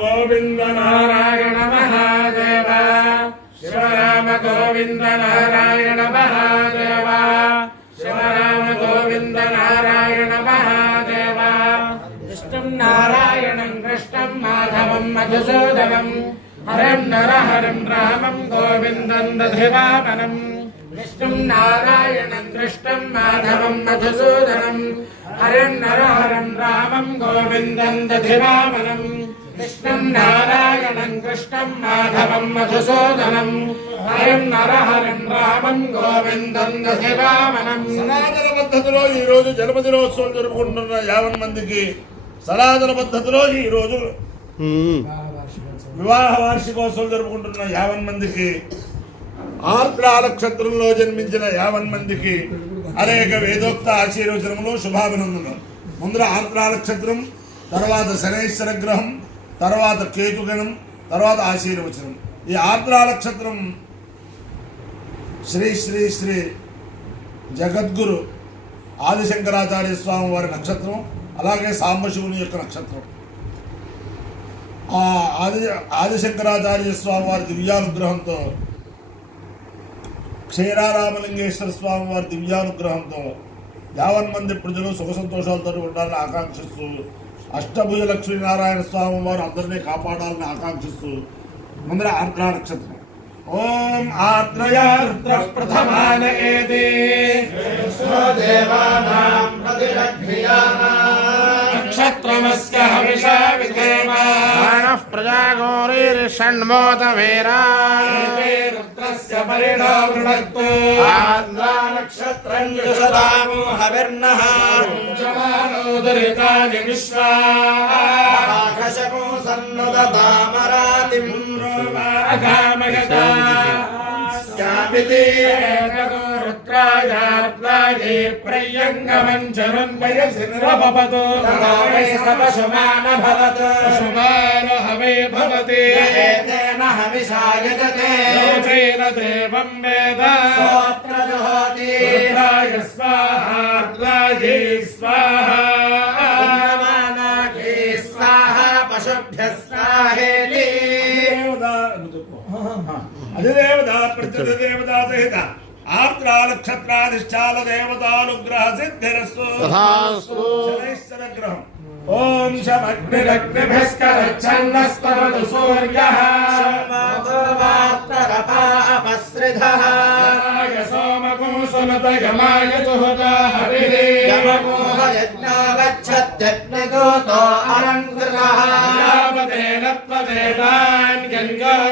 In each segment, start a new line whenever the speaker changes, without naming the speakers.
గోవింద నారాయణ మహాదేవ శివరామ గోవింద నారాయణ మహాదేవ శివరామ గోవింద నారాయణ మహాదేవ విష్ణుం నారాయణం కృష్ణం మాధవం మధుసూదనం హరం నరహరం రామం గోవిందం దధివామనం విష్ణుం నారాయణం కృష్ణం మాధవం మధుసూదనం హరం నరహరం రామం గోవిందం దధివామనం విష్ణుం నారాయణం కృష్ణం మాధవం మధుసూదనం. హరం నరహరం రామం గోవిందం దధివామనం
సనాతన పద్ధతిలో ఈ రోజు జన్మ దినోత్సవం జరుపుకుంటున్న యావన్ మందికి సనాతన పద్ధతిలో ఈ రోజు వివాహ వార్షికోత్సవం జరుపుకుంటున్న యావన్ మందికి ఆర్ద్ర నక్షత్రంలో జన్మించిన యావన్ మందికి అనేక వేదోక్త ఆశీర్వచనములు శుభాభినందనలు ముందర ఆర్ద్ర నక్షత్రం తర్వాత శనైశ్వర గ్రహం తర్వాత కేతుగణం తర్వాత ఆశీర్వచనం ఈ ఆర్ద్ర నక్షత్రం శ్రీ శ్రీ శ్రీ జగద్గురు ఆదిశంకరాచార్య స్వామి వారి నక్షత్రం అలాగే సాంబశివుని యొక్క నక్షత్రం. ఆ ఆది ఆదిశంకరాచార్య స్వామి వారి దివ్యానుగ్రహంతో క్షీరారామలింగేశ్వర స్వామి వారి దివ్యానుగ్రహంతో యావన్ మంది ప్రజలు సుఖ సంతోషాలతో ఉండాలని ఆకాంక్షిస్తూ అష్టభుజ లక్ష్మీనారాయణ స్వామి వారు అందరినీ కాపాడాలని ఆకాంక్షిస్తూ ముందర ఆర్ద్ర నక్షత్రం ఓం ఆర్ద్రయా రుద్ర ప్రథమాన ఏదే
నక్షత్రమస్య హవిషా విధేమ
బాణః ప్రజాగోరీరిషణ్మోద వీరా
రుద్రస్య పరిణో వృణక్తు
నక్షత్రం యుషదాము హవిర్నః
జమానోదరితాని విశ్వా
राजात्माजे
प्रयङ्गमञ्चरुन्वयसिरभवतु तदावै सपशुमान
भवत् पशुमान हवे भवति।
तेन हविषा लोचेन देवं वेद। सोऽप्रजुहोति रुद्राय स्वाहा
रुद्रायै
स्वाहा। नमानाघे स्वाहा
पशुभ्यः स्वाहेति।
अधिदेवता
प्रत्यदेवता सहिता। धार्त्रा नक्षत्राधिष्ठान देवतानुग्रह सिद्धिरस्तु।
तथास्तु। शनैश्चरग्रहम्
ॐ शमग्निरग्निभिस्करच्छन्नस्तमतु सूर्यः। शमातरपापस्रिधः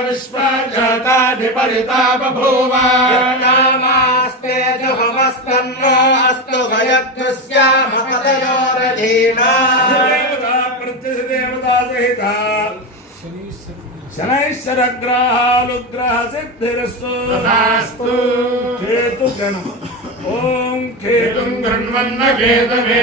विश्वा
अधिपरिता बभूव नामास्ते जुहमस्तन्नो
अस्तु भयद्दृश्यामतयोरधीना देवतासहिता शनैश्वरग्रहालुग्रह सिद्धिरस्तु ॐ केतुम्।
केतवे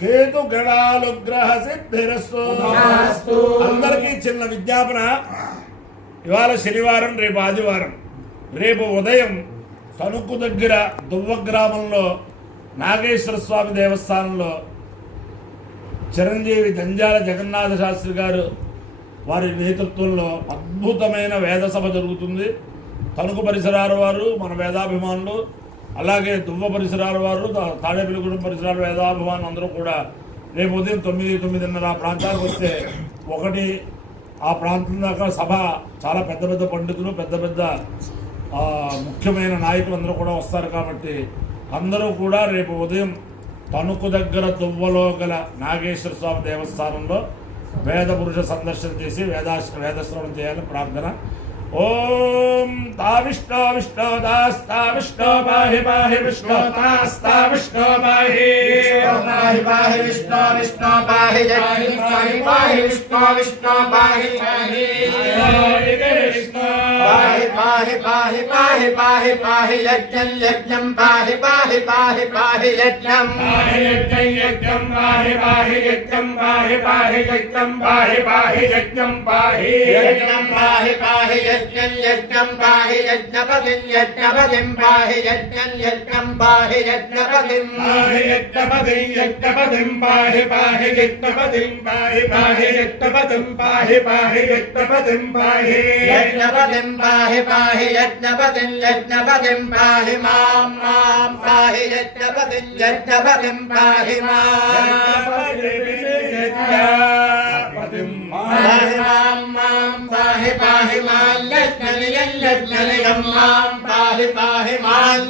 కేతు గణాలుగ్రహ సిద్ధిరస్సు. అందరికీ చిన్న విజ్ఞాపన. ఇవాళ శనివారం రేపు ఆదివారం. రేపు ఉదయం తణుకు దగ్గర దువ్వ గ్రామంలో నాగేశ్వర స్వామి దేవస్థానంలో చిరంజీవి దంజాల జగన్నాథ శాస్త్రి గారు వారి నేతృత్వంలో అద్భుతమైన వేద సభ జరుగుతుంది. తణుకు పరిసరాల వారు మన వేదాభిమానులు. అలాగే దువ్వ పరిసరాల వారు తాడేపల్లిగూడెం పరిసరాలు వేదాభిమాన్ అందరూ కూడా రేపు ఉదయం తొమ్మిది తొమ్మిదిన్నర ఆ ప్రాంతానికి వస్తే ఒకటి ఆ ప్రాంతం దాకా సభ చాలా పెద్ద పెద్ద పండితులు పెద్ద పెద్ద ముఖ్యమైన నాయకులు అందరూ కూడా వస్తారు కాబట్టి అందరూ కూడా రేపు ఉదయం తణుకు దగ్గర దువ్వలో గల నాగేశ్వర స్వామి దేవస్థానంలో వేద పురుష సందర్శన చేసి వేదా వేదశ్రవణం చేయాలని ప్రార్థన. ఓం తా విష్ణు విష్ణు దాస్తా విష్ణు పాహి పాహి విష్ణు
విష్ణోతాస్తా విష్ణో పాహి
పాహి పాహి విష్ణు విష్ణు పాహి. జై పాహి పాహి విష్ణు पाहि पाहि पाहि
पाहि
पाहि यज्ञं यज्ञं पाहि पाहि पाहि पाहि यज्ञं। पाहि यज्ञं यज्ञं पाहि पाहि
यज्ञं पाहि पाहि यज्ञं पाहि पाहि यज्ञं पाहि। यज्ञं पाहि पाहि यज्ञं यज्ञं
पाहि यज्ञपतिं यज्ञपतिं पाहि यज्ञं यज्ञं पाहि यज्ञपतिं। पाहि यज्ञपतिं यज्ञपतिं पाहि पाहि
यज्ञपतिं पाहि पाहि यज्ञपतिं पाहि पाहि यज्ञपतिं पाहि। यज्ञपतिं पाहि పాహి యజ్ఞపతిం
యజ్ఞపతిం పాహి మాం మాం పాహి యజ్ఞపతిం యజ్ఞపతిం పాహి మాం.
యజ్ఞపతిం
పాహి మాం మాం పాహి పాహి మాం యజ్ఞనియం యజ్ఞనియం మాం పాహి పాహి మాం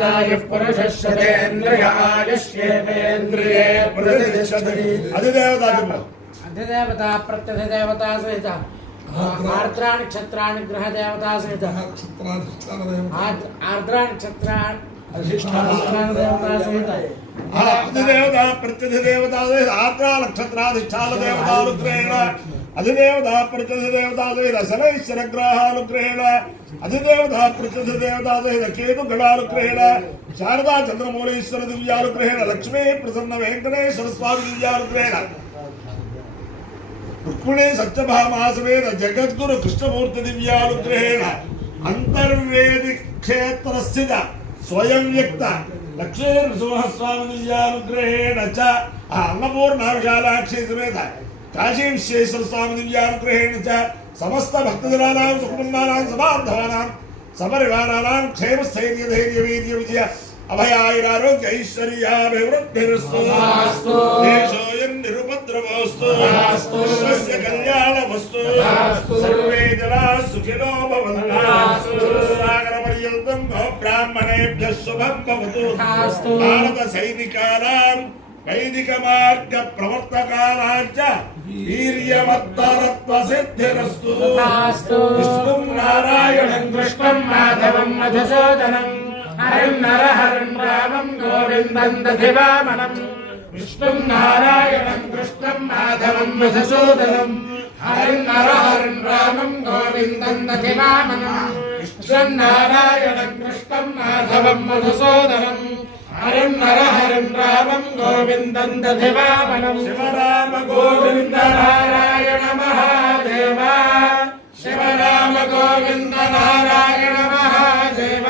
భవతి
సదాయుః పురుషः శతేంద్రియ ఆయుష్యేంద్రియే ప్రతిష్టతి
అధిదేవతాదిపు
అధిదేవత ప్రత్యధిదేవత సహిత ఆర్ద్రా నక్షత్రా గ్రహ దేవత సహిత
అధిదేవత ప్రత్యధిదేవత ఆర్ద్ర నక్షత్రాధిష్టాన దేవతానుగ్రహేణ అధిదేవత ప్రత్యధిదేవత శనైశ్వరగ్రహానుగ్రహణ అధిదేవత ప్రత్యధిదేవత కేతుగణానుగ్రహేణ శారదా చంద్రమౌళీశ్వర దివ్యానుగ్రహేణ లక్ష్మీ ప్రసన్న వెంకటేశ్వర స్వామి దివ్యానుగ్రహేణ. రుక్మిణి సత్యభామాసమేత జగద్గురు కృష్ణమూర్తి దివ్యానుగ్రహేణ. అంతర్వేది క్షేత్రస్థిత స్వయం వ్యక్త లక్ష్మీ నృసింహస్వామి దివ్యానుగ్రహేణ చ ఆ అన్నపూర్ణ విశాలాక్షి సమేత. కాశీ విశ్వేశ్వర స్వామి దివ్యానుగ్రహేణ చ సమస్త భక్తజనానాం సుకుటుంబానాం సమాధవానాం సమరివారాణాం క్షేమస్థైర్య ధైర్య వీర్య విజయ అభయాయురారోగ్య ఐశ్వర్యాభివృద్ధిరస్తు. దేశోయం నిరుపద్రవస్తు. కళ్యాణమస్తు. సర్వే జనా సుఖినో భవంతు. బ్రాహ్మణేభ్యः శుభం భవతు. భారత సైనికానాం వైదిక మార్గ ప్రవర్తకానాం చ వీర్యవత్తరత్వ సిద్ధిరస్తు. విష్ణుం నారాయణం
కృష్ణం మాధవం మధుసూదనం హరిం నరహరిం రామం గోవిందం దధివామనం విష్ణుం నారాయణం కృష్ణం మాధవం మధుసూదనం హరిం నరహరిం రామం గోవిందం దధివామనం విష్ణుం నారాయణం కృష్ణం మాధవం మధుసూదనం. హరిం నరహరిం రామం గోవిందం దధివామనం. శివరామ గోవింద నారాయణ మహాదేవ. శివరామ గోవింద నారాయణ మహాదేవ.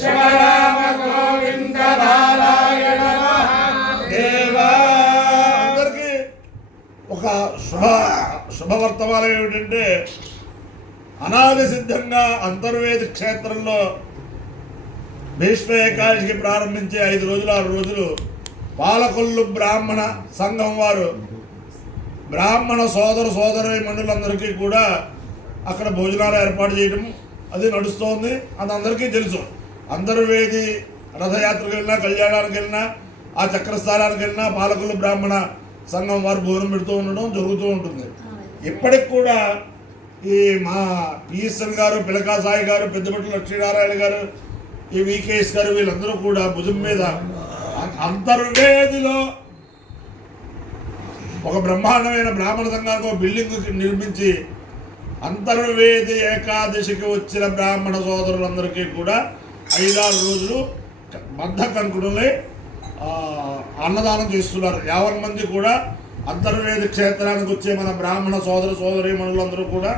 శివరామ గోవింద నారాయణ మహాదేవ.
అందరికీ ఒక శుభ శుభవర్తమానం ఏమిటంటే అనాది సిద్ధంగా అంతర్వేది క్షేత్రంలో భీష్మ ఏకాదశికి ప్రారంభించే ఐదు రోజులు ఆరు రోజులు పాలకొల్లు బ్రాహ్మణ సంఘం వారు బ్రాహ్మణ సోదర సోదరి మండలందరికీ కూడా అక్కడ భోజనాలు ఏర్పాటు చేయడం అది నడుస్తోంది అది అందరికీ తెలుసు. అంతర్వేది రథయాత్రకు వెళ్ళినా కళ్యాణానికి వెళ్ళినా ఆ చక్రస్థానానికి వెళ్ళినా పాలకులు బ్రాహ్మణ సంఘం వారు భోజనం పెడుతూ ఉండడం జరుగుతూ ఉంటుంది. ఇప్పటికి కూడా ఈ మా పిఎస్ఎన్ గారు పిలకా సాయి గారు పెద్దపట్ల లక్ష్మీనారాయణ గారు ఈ వికేఎస్ గారు వీళ్ళందరూ కూడా భుజం మీద అంతర్వేదిలో ఒక బ్రహ్మాండమైన బ్రాహ్మణ సంఘానికి ఒక బిల్డింగ్ నిర్మించి అంతర్వేది ఏకాదశికి వచ్చిన బ్రాహ్మణ సోదరులందరికీ కూడా ఐదారు రోజులు బద్ధ కంకుడులై అన్నదానం చేస్తున్నారు. యావన్ మంది కూడా అంతర్వేది క్షేత్రానికి వచ్చే మన బ్రాహ్మణ సోదర సోదరి మనులందరూ కూడా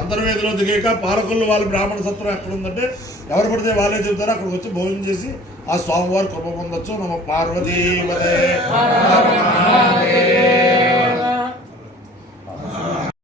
అంతర్వేదిలో దిగాక పాలకులు వాళ్ళ బ్రాహ్మణ సత్రం ఎక్కడ ఉందంటే ఎవరు పడితే వాళ్ళే చెబుతారు అక్కడికి వచ్చి భోజనం చేసి ఆ స్వామివారి కృప పొందొచ్చు. నమ పార్వతీ